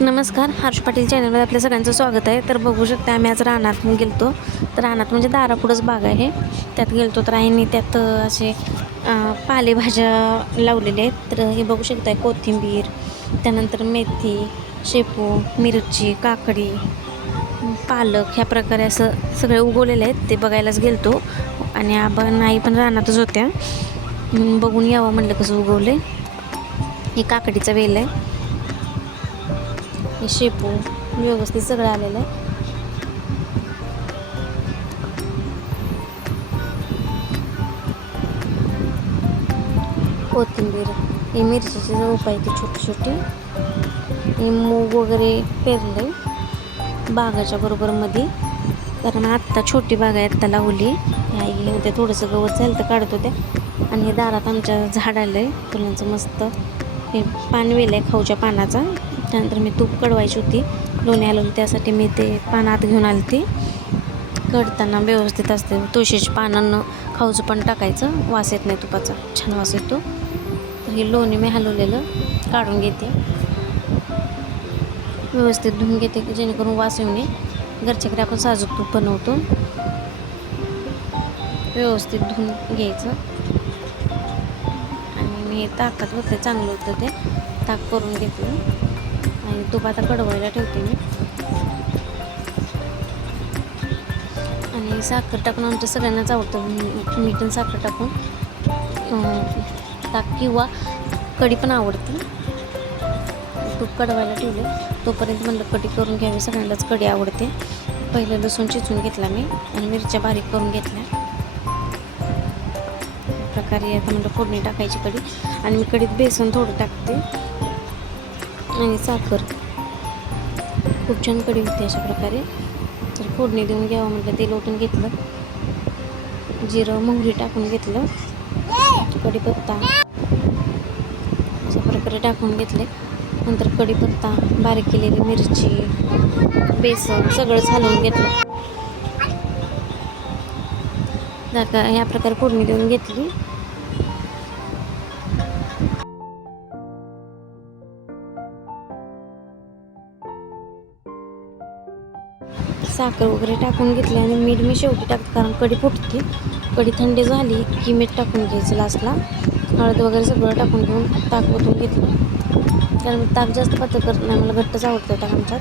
नमस्कार हर्ष पाटील चॅनलमध्ये आपल्या सगळ्यांचं स्वागत आहे. तर बघू शकता आम्ही आज रानात गेलतो. तर रानात म्हणजे दारापुढंच बाग आहे. त्यात गेलतो तर आईने त्यात असे पालेभाज्या लावलेले आहेत. तर हे बघू शकताय कोथिंबीर त्यानंतर मेथी शेपू मिरची काकडी पालक ह्या प्रकारे असं सगळे उगवलेले आहेत. ते बघायलाच गेलतो आणि आपण आई पण रानातच होत्या. बघून यावं म्हणलं कसं उगवले हे काकडीचा वेल आहे. हे शेपू व्यवस्थित सगळं आलेलं आहे. कोथिंबीर ही मिरचीची रोप आहे ती छोटी छोटी हे मूग वगैरे पेरले बागाच्या बरोबर मध्ये कारण आत्ता छोटी बाग आहे आत्ता लावली. आई होत्या थोडंसं गवत झालं तर काढत होत्या आणि हे दारात आमच्या झाड आलं आहे फुलांचं मस्त. हे पान वेलं आहे खाऊच्या पानाचा. त्यानंतर मी तूप कडवायची होती. लोणी आलं त्यासाठी मी ते पानात घेऊन आली ती कडताना व्यवस्थित असते. तुळशीची पानांना खाऊचं पण टाकायचं. वास येत नाही तुपाचा. छान वास येतो. तर हे लोणी मी हलवलेलं काढून घेते. व्यवस्थित धुवून घेते जेणेकरून वास येऊ नये. घरच्याकडे आपण साजूक तूप बनवतो. व्यवस्थित धुवून घ्यायचं. आणि मी ताकात होते चांगलं होतं ते. ताक करून घेतलं. आणि तूप आता कडवायला ठेवते मी. आणि साखर टाकून आमच्या सगळ्यांनाच आवडतं. मीठ आणि साखर टाकून ताक किंवा कढी पण आवडते. तूप कडवायला ठेवले. तोपर्यंत म्हणलं कढी करून घ्यावी सगळ्यांनाच कढी आवडते. पहिलं लसूण चिचून घेतला मी आणि मिरच्या बारीक करून घेतल्या. प्रकारे आता म्हणलं फोडणी टाकायची कढी. आणि मी कढीत बेसन थोडं टाकते. आणि साखर. खूप छान कडी होती अशा प्रकारे. तर फोडणी देऊन घ्यावं म्हटलं तेल ओतून घेतलं. जिरं मोहरी टाकून घेतलं. कढीपत्ता अशा प्रकारे टाकून घेतले. नंतर कढीपत्ता बारीक केलेली मिरची बेसन सगळं घालून घेतलं. दाखा ह्या प्रकारे फोडणी देऊन घेतली. साखर वगैरे टाकून घेतली आणि मीठ मी शेवटी टाकते कारण कढी फुटते. कढी थंडी झाली की मीठ टाकून घ्यायचं लास्टला हळद वगैरे सगळं टाकून घेऊन ताक ओतून घेतलं. कारण मी ताक जास्त पातळ करत नाही मला घट्टच आवडतं ताक आमच्यात.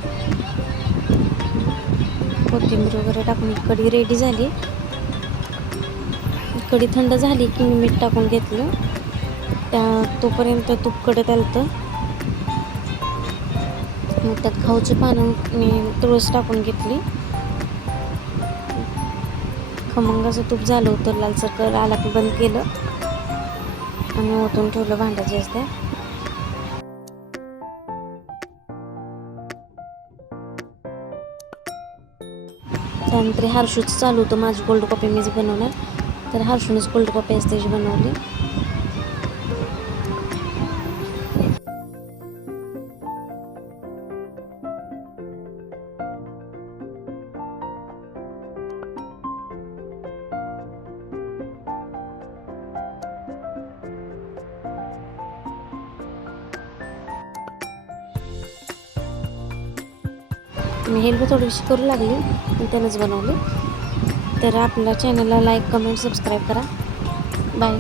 कोथिंबीर वगैरे टाकून कढी रेडी झाली. कढी थंड झाली की मी मीठ टाकून घेतलं. त्या तोपर्यंत तूप कडत आलं होतं मग त्यात खाऊची पानं मी तुळस टाकून घेतली. खमंग असं तूप झालं होतं लालसर कलर आला की बंद केलं. आणि ओतून ठेवलं भांड्याचे असते त्यानंतर हर्षूचं चालू होतं माझी कोल्ड कॉफी मीच बनवणार. तर हर्षूनच कोल्ड कॉफी असते जी बनवली. मी हेल्प थोडीशी करू लागली आणि त्यानंच बनवली. तर आपल्या चॅनलला लाईक कमेंट सबस्क्राईब करा. बाय